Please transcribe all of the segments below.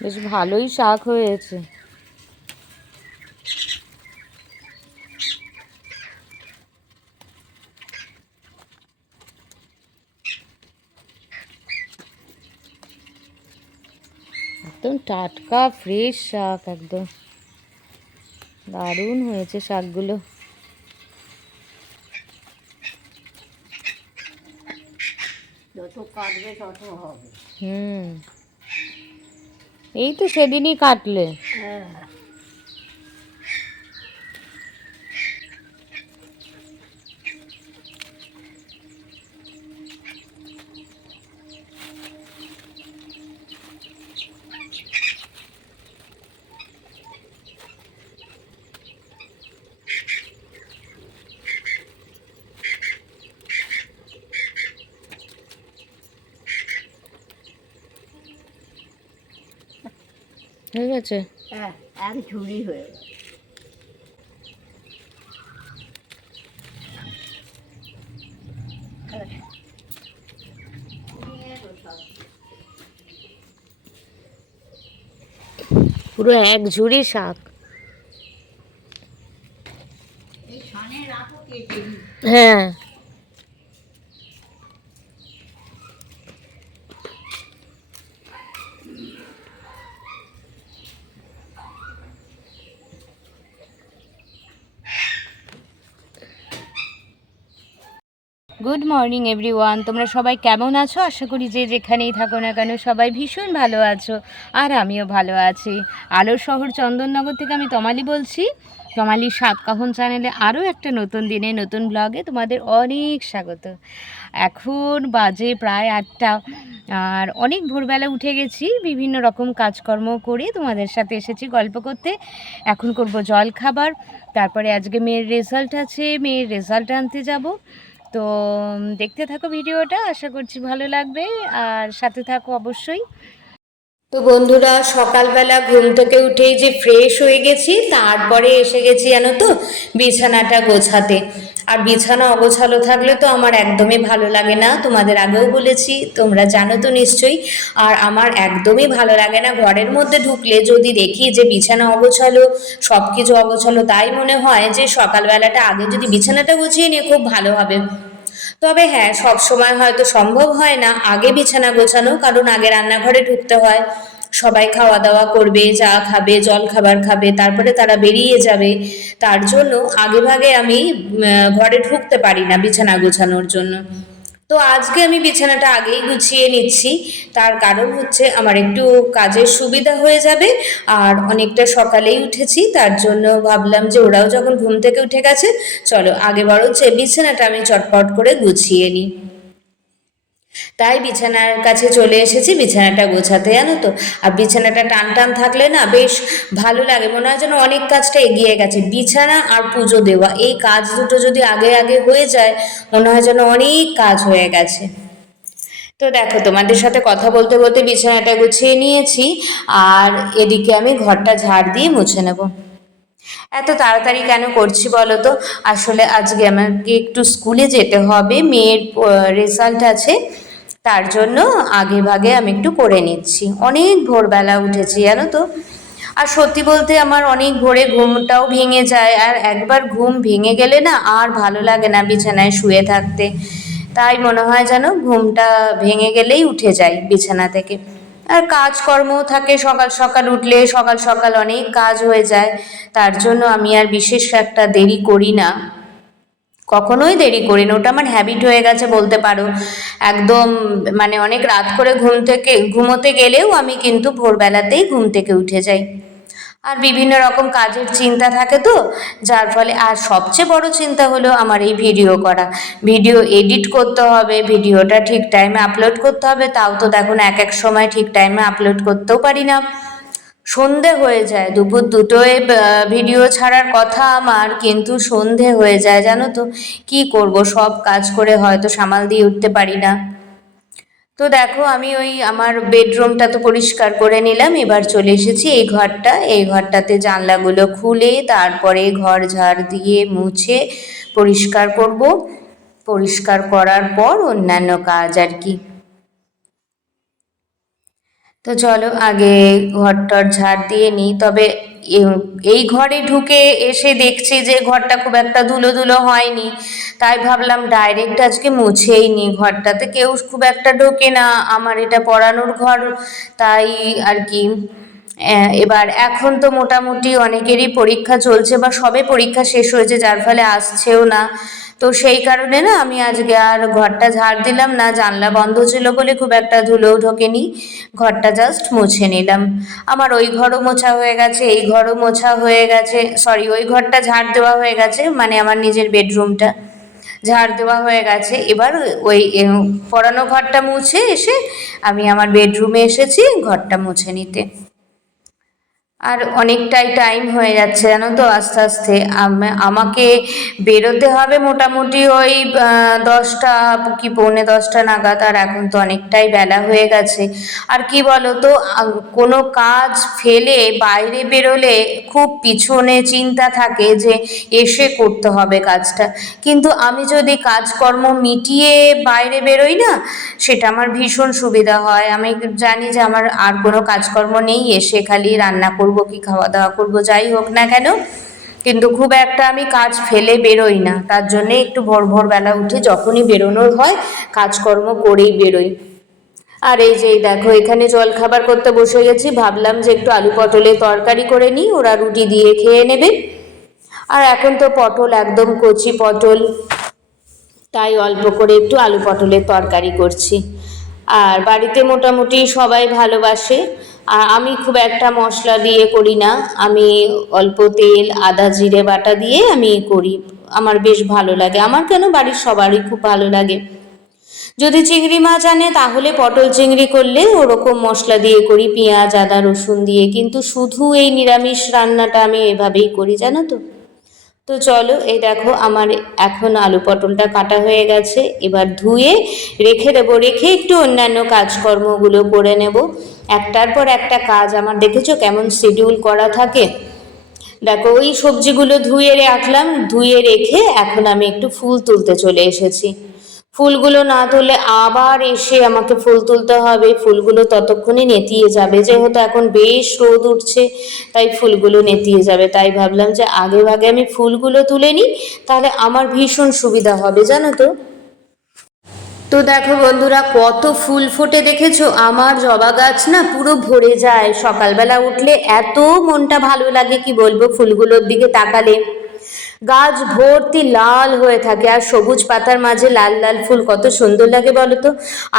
বেশ ভালোই শাক হয়েছে। একদম টাটকা ফ্রেশ শাক, একদম দারুণ হয়েছে শাকগুলো। যত কাটবে তত হবে। এই তো সেদিনই কাটলে। হ্যাঁ। হয়ে গেছে। হ্যাঁ, এক ঝুড়ি হয়ে গেল। পুরো এক ঝুড়ি শাক। এই সানে রাখো কেটে। হ্যাঁ, গুড মর্নিং এভরিওয়ান। তোমরা সবাই কেমন আছো? আশা করি যে যেখানেই থাকো না কেন সবাই ভীষণ ভালো আছো, আর আমিও ভালো আছি। আলোর শহর চন্দননগর থেকে আমি তমালি বলছি। তমালির সাতকাহন চ্যানেলে আরও একটা নতুন দিনে নতুন ব্লগে তোমাদের অনেক স্বাগত। এখন বাজে প্রায় 8টা, আর অনেক ভোরবেলা উঠে গেছি, বিভিন্ন রকম কাজকর্ম করে তোমাদের সাথে এসেছি গল্প করতে। এখন করব জল খাবার, তারপরে আজকে মেয়ের রেজাল্ট আছে, মেয়ের রেজাল্ট আনতে যাব। তো দেখতে থাকো ভিডিওটা, আশা করছি ভালো লাগবে, আর সাথে থাকো অবশ্যই। তো বন্ধুরা, সকালবেলা ঘুম থেকে উঠেই যে ফ্রেশ হয়ে গেছি, তারপরে এসে গেছি জানো তো বিছানাটা গোছাতে। আর বিছানা অগোছালো থাকলে তো আমার একদমই ভালো লাগে না, তোমাদের আগেও বলেছি, তোমরা জানো তো নিশ্চয়ই। আর আমার একদমই ভালো লাগে না ঘরের মধ্যে ঢুকলে যদি দেখি যে বিছানা অগোছালো, সব কিছু অগোছালো, তাই মনে হয় যে সকালবেলাটা আগে যদি বিছানাটা গুছিয়ে নিয়ে খুব ভালো হবে। তবে হ্যাঁ, সব সময় হয়তো সম্ভব হয় না আগে বিছানা গোছানো, কারণ আগে রান্নাঘরে ঢুকতে হয়, সবাই খাওয়া দাওয়া করবে, চা খাবে, জল খাবার খাবে, তারপরে তারা বেরিয়ে যাবে। তার জন্য আগে ভাগে আমি ঘরে ঢুকতে পারি না বিছানা গোছানোর জন্য। তো আজকে আমি বিছানাটা আগেই গুছিয়ে নিচ্ছি, তার কারণ হচ্ছে আমার একটু কাজের সুবিধা হয়ে যাবে। আর অনেকটা সকালেই উঠেছি, তার জন্য ভাবলাম যে ওরাও যখন ঘুম থেকে উঠে গেছে, চলো আগে বরঞ্চ বিছানাটা আমি চটপট করে গুছিয়ে নিই। তাই বিছানার কাছে চলে এসেছি বিছানাটা গোছাতে, জানো তো। আর বিছানাটা টান টান থাকলে না বেশ ভালো লাগে, মনে হয় যেন অনেক কাজটা এগিয়ে গেছে। বিছানা আর পুজো দেওয়া, এই কাজ দুটো যদি আগে আগে হয়ে যায়, মনে হয় যেন অনেক কাজ হয়ে গেছে। তো দেখো, তোমাদের সাথে কথা বলতে বলতে বিছানাটা গুছিয়ে নিয়েছি, আর এদিকে আমি ঘরটা ঝাড় দিয়ে মুছে নেব। এত তাড়াতাড়ি কেন করছি বলো তো? আসলে আজকে আমাকে একটু স্কুলে যেতে হবে, মেয়ের রেজাল্ট আছে, তার জন্য আগে ভাগে আমি একটু করে নিচ্ছি। অনেক ভোরবেলা উঠেছি জানো তো। আর সত্যি বলতে আমার অনেক ভোরে ঘুমটাও ভেঙে যায়, আর একবার ঘুম ভেঙে গেলে না আর ভালো লাগে না বিছানায় শুয়ে থাকতে। তাই মনে হয় যেন ঘুমটা ভেঙে গেলেই উঠে যাই বিছানা থেকে। আর কাজকর্মও থাকে, সকাল সকাল উঠলে সকাল সকাল অনেক কাজ হয়ে যায়, তার জন্য আমি আর বিশেষ একটা দেরি করি না, কখনোই দেরি করি না। ওটা আমার হ্যাবিট হয়ে গেছে বলতে পারো। একদম মানে অনেক রাত করে ঘুমোতে গেলেও আমি কিন্তু ভোরবেলাতেই ঘুম থেকে উঠে যাই। আর বিভিন্ন রকম কাজের চিন্তা থাকে তো, যার ফলে আর সবচেয়ে বড় চিন্তা হলো আমার এই ভিডিও করা, ভিডিও এডিট করতে হবে, ভিডিওটা ঠিক টাইমে আপলোড করতে হবে। তাও তো দেখো না, এক এক সময় ঠিক টাইমে আপলোড করতেও পারি না, সন্ধে হয়ে যায়, দুপুর 2টোয় ভিডিও ছাড়ার কথা আমার, কিন্তু সন্ধে হয়ে যায় জানো তো। কি করব, সব কাজ করে হয়তো সামাল দিয়ে উঠতে পারি না। তো দেখো, আমি ওই আমার বেডরুমটা তো পরিষ্কার করে নিলাম, এবার চলে এসেছি এই ঘরটাতে জানলাগুলো খুলে তারপরে ঘর ঝাড় দিয়ে মুছে পরিষ্কার করব। পরিষ্কার করার পর অন্যান্য কাজ আর কি। তো চলো আগে ঘরটার ঝাড় দিয়ে নিই। তবে এই ঘরে ঢুকে এসে দেখছি যে ঘরটা খুব একটা ধুলো ধুলো হয়নি, তাই ভাবলাম ডাইরেক্ট আজকে মুছেই নিই। ঘরটাতে কেউ খুব একটা ঢোকে না, আমার এটা পড়ানোর ঘর, তাই আর কি। এবার এখন তো মোটামুটি অনেকেরই পরীক্ষা চলছে বা সবে পরীক্ষা শেষ হয়েছে, যার ফলে আসছেও না। তো সেই কারণে না আমি আজকে আর ঘরটা ঝাড় দিলাম না, জানলা বন্ধ ছিল বলে খুব একটা ধুলোও ঢোকেনি। ঘরটা জাস্ট মুছে নিলাম। আমার ওই ঘরও মোছা হয়ে গেছে, এই ঘরও মোছা হয়ে গেছে, সরি ওই ঘরটা ঝাড় দেওয়া হয়ে গেছে, মানে আমার নিজের বেডরুমটা ঝাড় দেওয়া হয়ে গেছে। এবার ওই পড়ানো ঘরটা মুছে এসে আমি আমার বেডরুমে এসেছি ঘরটা মুছে নিতে। আর অনেকটাই টাইম হয়ে যাচ্ছে জানো তো, আস্তে আস্তে আমাকে বেরোতে হবে মোটামুটি ওই 10টা কি 9:45 নাগাদ। আর এখন তো অনেকটাই বেলা হয়ে গেছে। আর কি বলো তো, কোনো কাজ ফেলে বাইরে বেরোলে খুব পিছনে চিন্তা থাকে যে এসে করতে হবে কাজটা, কিন্তু আমি যদি কাজকর্ম মিটিয়ে বাইরে বেরোই না, সেটা আমার ভীষণ সুবিধা হয়। আমি জানি যে আমার আর কোনো কাজকর্ম নেই, এসে খালি রান্না করব কি খাওয়া দাওয়া করব, যাই হোক না কেন, কিন্তু খুব একটা আমি কাজ ফেলে বেরোই না। তার জন্যে একটু ভোরবেলা উঠে যখনই বেরোনোর হয় কাজকর্ম করেই বেরোই। আর এই যে দেখো এখানে জল খাবার করতে বসে গেছি, ভাবলাম যে একটু আলু পটলের তরকারি করে নিই, ওরা রুটি দিয়ে খেয়ে নেবে। আর এখন তো পটল একদম কচি পটল, তাই অল্প করে একটু আলু পটলের তরকারি করছি। আর বাড়িতে মোটামুটি সবাই ভালোবাসে। আর আমি খুব একটা মশলা দিয়ে করি না, আমি অল্প তেল আদা জিরে বাটা দিয়ে আমি করি। আমার বেশ ভালো লাগে, আমার কেন বাড়ির সবারই খুব ভালো লাগে। যদি চিংড়ি মাছ আনে তাহলে পটল চিংড়ি করলে ওরকম মশলা দিয়ে করি, পেঁয়াজ আদা রসুন দিয়ে, কিন্তু শুধু এই নিরামিষ রান্নাটা আমি এভাবেই করি জানো তো। তো চলো এই দেখো আমার এখন আলু পটলটা কাটা হয়ে গেছে, এবার ধুয়ে রেখে দেবো, রেখে একটু অন্যান্য কাজকর্মগুলো করে নেব। একটার পর একটা কাজ আমার দেখেছো কেমন শিডিউল করা থাকে। দেখো ওই সবজিগুলো ধুয়ে রাখলাম, ধুয়ে রেখে এখন আমি একটু ফুল তুলতে চলে এসেছি। ফুলগুলো না তুললে আবার এসে আমাকে ফুল তুলতে হবে, ফুলগুলো ততক্ষণে নেতিয়ে যাবে, যেহেতু এখন বেশ রোদ উঠছে তাই ফুলগুলো নেতিয়ে যাবে। তাই ভাবলাম যে আগে ভাগে আমি ফুলগুলো তুলে নিই, তাহলে আমার ভীষণ সুবিধা হবে জানো তো। তো দেখো বন্ধুরা কত ফুল ফোটে দেখেছো, আমার জবা গাছ না পুরো ভরে যায়, সকালবেলা উঠলে এত মনটা ভালো লাগে কি বলবো, ফুলগুলোর দিকে তাকালে গাছ ভর্তি লাল হয়ে থাকে, আর সবুজ পাতার মাঝে লাল লাল ফুল কত সুন্দর লাগে বলো তো।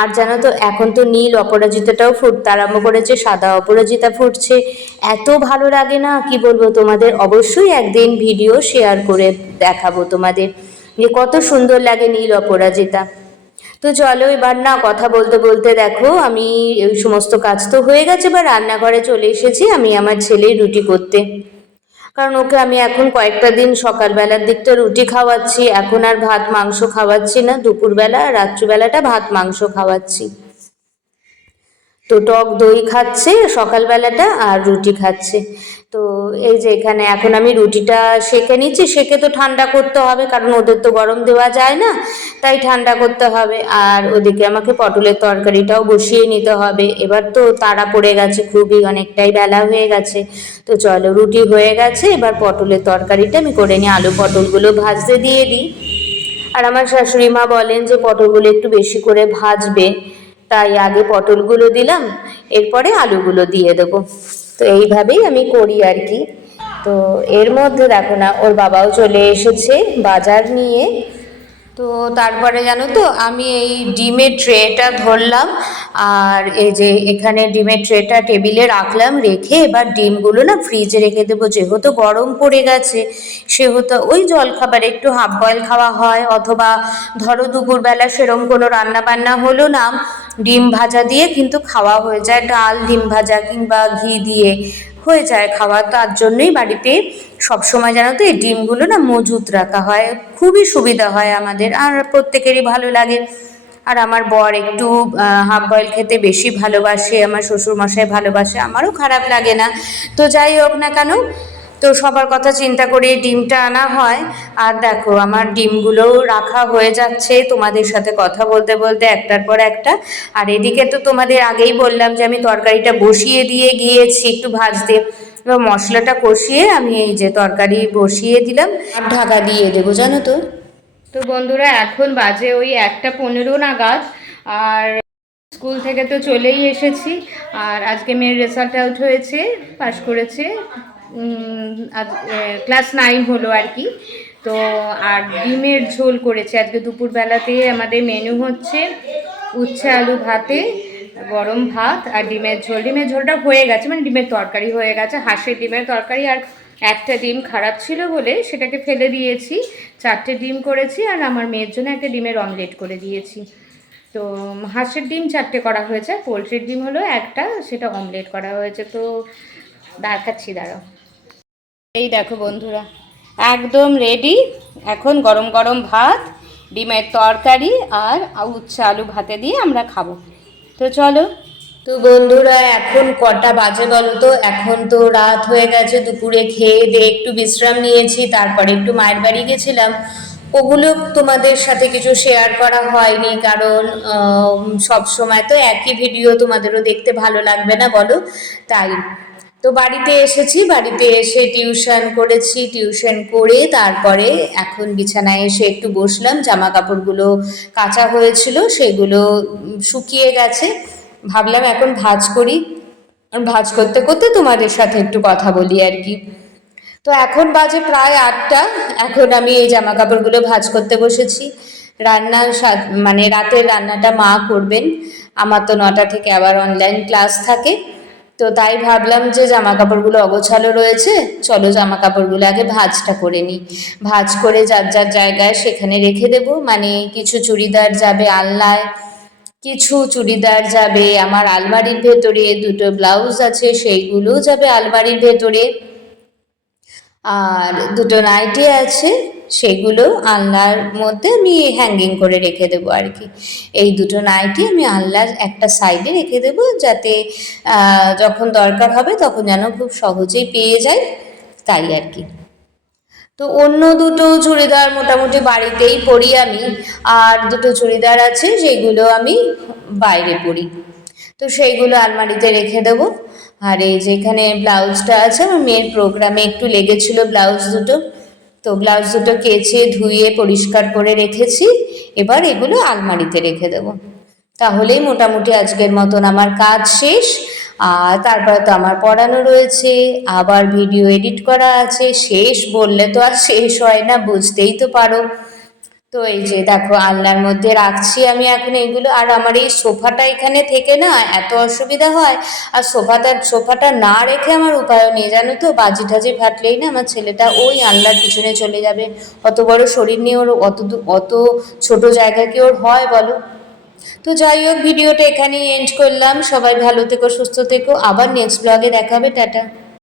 আর জানো তো এখন তো নীল অপরাজিতাটাও ফুটতে আরম্ভ করেছে, সাদা অপরাজিতা ফুটছে, এত ভালো লাগে না কি বলবো তোমাদের। অবশ্যই একদিন ভিডিও শেয়ার করে দেখাবো তোমাদের যে কত সুন্দর লাগে নীল অপরাজিতা। তো চলো এবার না কথা বলতে বলতে দেখো আমি এই সমস্ত কাজ তো হয়ে গেছে, এবার রান্নাঘরে চলে এসেছি আমি আমার ছেলের রুটি করতে। কারণ ওকে আমি এখন কয়েকটা দিন সকালবেলার দিকটা রুটি খাওয়াচ্ছি, এখন আর ভাত মাংস খাওয়াচ্ছি না, দুপুরবেলা আর রাত্রিবেলাটা ভাত মাংস খাওয়াচ্ছি। তো টক দই খাচ্ছে সকালবেলাটা আর রুটি খাচ্ছে। তো এই যে এখানে এখন আমি রুটিটা সেঁকে নিচ্ছি, সেঁকে তো ঠান্ডা করতে হবে কারণ ওদের তো গরম দেওয়া যায় না, তাই ঠান্ডা করতে হবে। আর ওদিকে আমাকে পটলের তরকারিটাও বসিয়ে নিতে হবে। এবার তো তাড়া পড়ে গেছে, খুবই অনেকটাই বেলা হয়ে গেছে। তো চলো রুটি হয়ে গেছে, এবার পটলের তরকারিটা আমি করে নিই, আলু পটলগুলো ভাজতে দিয়ে দিই। আর আমার শাশুড়ি মা বলেন যে পটলগুলো একটু বেশি করে ভাজবে, তাই আগে পটলগুলো দিলাম, এরপরে আলুগুলো দিয়ে দেবো। তো এইভাবেই আমি করি আর কি। তো এর মধ্যে দেখো না ওর বাবাও চলে এসেছে বাজার নিয়ে। তো তারপরে জানো তো আমি এই ডিমের ট্রেটা ধরলাম, আর এই যে এখানে ডিমের ট্রেটা টেবিলে রাখলাম, রেখে এবার ডিমগুলো না ফ্রিজে রেখে দেবো, যেহেতু গরম পড়ে গেছে সেহেতু ওই জলখাবার একটু হাফ বয়েল খাওয়া হয়, অথবা ধরো দুপুরবেলা সেরম কোনো রান্না বান্না হলো না, ডিম ভাজা দিয়ে কিন্তু খাওয়া হয়ে যায়, ডাল ডিম ভাজা কিংবা ঘি দিয়ে হয়ে যায় খাওয়া। তার জন্যই বাড়িতে সবসময় জানো তো এই ডিমগুলো না মজুত রাখা হয়, খুবই সুবিধা হয় আমাদের, আর প্রত্যেকেরই ভালো লাগে। আর আমার বর একটু হাফ বয়েল খেতে বেশি ভালোবাসে, আমার শ্বশুরমশাই ভালোবাসে, আমারও খারাপ লাগে না। তো যাই হোক না কেন, তো সবার কথা চিন্তা করে ডিমটা আনা হয়। আর দেখো আমার ডিমগুলোও রাখা হয়ে যাচ্ছে তোমাদের সাথে কথা বলতে বলতে একটার পর একটা। আর এদিকে তো তোমাদের আগেই বললাম যে আমি তরকারিটা বসিয়ে দিয়ে গিয়েছি একটু ভাজতে। এবার মশলাটা কষিয়ে আমি এই যে তরকারি বসিয়ে দিলাম আর ঢাকা দিয়ে দেবো, জানো তো। তো বন্ধুরা এখন বাজে ওই 1:15 নাগাদ। আর স্কুল থেকে তো চলেই এসেছি। আর আজকে মেয়ের রেজাল্ট আউট হয়েছে, পাশ করেছে। আজ ক্লাস 9 হলো আর কি। তো আর ডিমের ঝোল করেছে আজকে দুপুরবেলাতে। আমাদের মেনু হচ্ছে উচ্ছে আলু ভাতে, গরম ভাত আর ডিমের ঝোল। ডিমের ঝোলটা হয়ে গেছে, মানে ডিমের তরকারি হয়ে গেছে, হাঁসের ডিমের তরকারি। আর একটা ডিম খারাপ ছিল বলে সেটাকে ফেলে দিয়েছি। 4টে ডিম করেছি আর আমার মেয়ের জন্য একটা ডিমের অমলেট করে দিয়েছি। তো হাঁসের ডিম 4টে করা হয়েছে, পোলট্রির ডিম হলো একটা, সেটা অমলেট করা হয়েছে। তো দেখাচ্ছি, দাঁড়াও। এই দেখো বন্ধুরা, একদম রেডি। এখন গরম গরম ভাত, ডিমের তরকারি আর উচ্ছে আলু ভাতে দিয়ে আমরা খাবো। তো চলো। তো বন্ধুরা এখন কটা বাজে বলো তো? এখন তো রাত হয়ে গেছে। দুপুরে খেয়ে দিয়ে একটু বিশ্রাম নিয়েছি, তারপরে একটু মায়ের বাড়ি গেছিলাম। ওগুলো তোমাদের সাথে কিছু শেয়ার করা হয়নি, কারণ সব সময় তো একই ভিডিও তোমাদেরও দেখতে ভালো লাগবে না বলো, তাই। তো বাড়িতে এসেছি, বাড়িতে এসে টিউশন করেছি, টিউশন করে তারপরে এখন বিছানায় এসে একটু বসলাম। জামা কাপড়গুলো কাচা হয়েছিল, সেগুলো শুকিয়ে গেছে। ভাবলাম এখন ভাঁজ করি, আর ভাঁজ করতে করতে তোমাদের সাথে একটু কথা বলি আর কি। তো এখন বাজে প্রায় 8টা। এখন আমি এই জামা কাপড়গুলো ভাঁজ করতে বসেছি। রান্নার মানে রাতের রান্নাটা মা করবেন। আমার তো 9টা থেকে আবার অনলাইন ক্লাস থাকে। তো তাই ভাবলাম যে জামা কাপড়গুলো অগোছালো রয়েছে, চলো জামা কাপড়গুলো আগে ভাঁজটা করে নিই। ভাঁজ করে যার যার জায়গায় সেখানে রেখে দেবো। মানে কিছু চুড়িদার যাবে আলনায়, কিছু চুড়িদার যাবে আমার আলমারির ভেতরে, দুটো ব্লাউজ আছে সেইগুলো যাবে আলমারির ভেতরে, আর দুটো নাইটি আছে সেগুলো আলনার মধ্যে আমি হ্যাঙ্গিং করে রেখে দেবো আর কি। এই দুটো নাইটি আমি আলনার একটা সাইডে রেখে দেবো, যাতে যখন দরকার হবে তখন যেন খুব সহজেই পেয়ে যায়, তাই আর কি। তো অন্য দুটো চুড়িদার মোটামুটি বাড়িতেই পরি আমি, আর দুটো চুড়িদার আছে যেগুলো আমি বাইরে পরি। তো সেইগুলো আলমারিতে রেখে দেবো। আর এই যেখানে ব্লাউজটা আছে, আমার মেয়ের প্রোগ্রামে একটু লেগেছিল ব্লাউজ দুটো, তো ব্লাউজ দুটো কেচে ধুয়ে পরিষ্কার করে রেখেছি। এবার এগুলো আলমারিতে রেখে দেবো, তাহলেই মোটামুটি আজকের মতন আমার কাজ শেষ। আর তারপরে তো আমার পড়ানো রয়েছে, আবার ভিডিও এডিট করা আছে, শেষ বললে তো আর শেষ হয় না, বুঝতেই তো পারো। তো এই যে দেখো আলনার মধ্যে রাখছি আমি এখন এগুলো। আর আমার এই সোফাটা এখানে থেকে না এত অসুবিধা হয়, আর সোফাটা না রেখে আমার উপায়ও নেই, জানো তো। বাজি টাজি ফাটলেই না আমার ছেলেটা ওই আলনার পিছনে চলে যাবে। অত বড় শরীর নিয়ে ওর অত ছোট জায়গা কি ওর হয় বলো। তো যাই হোক, ভিডিওটা এখানেই এন্ড করলাম। সবাই ভালো থেকো, সুস্থ থেকো, আবার নেক্সট ব্লগে দেখা হবে। টাটা।